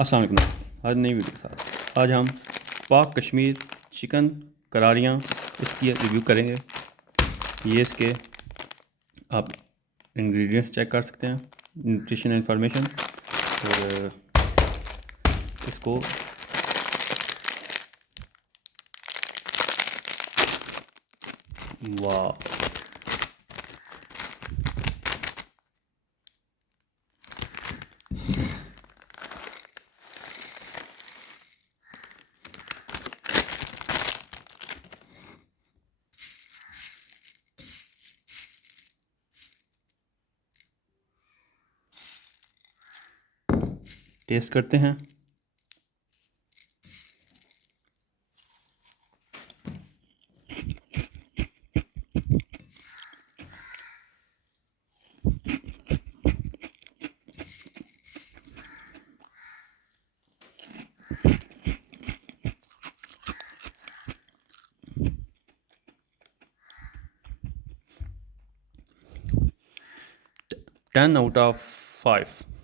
अस्सलाम वालेकुम। आज नई वीडियो के साथ आज हम पाक कश्मीर चिकन करारियाँ इसकी रिव्यू करेंगे। ये इसके आप इंग्रेडिएंट्स चेक कर सकते हैं, न्यूट्रिशन इंफॉर्मेशन। और इसको वाह, टेस्ट करते हैं। Ten out of 5।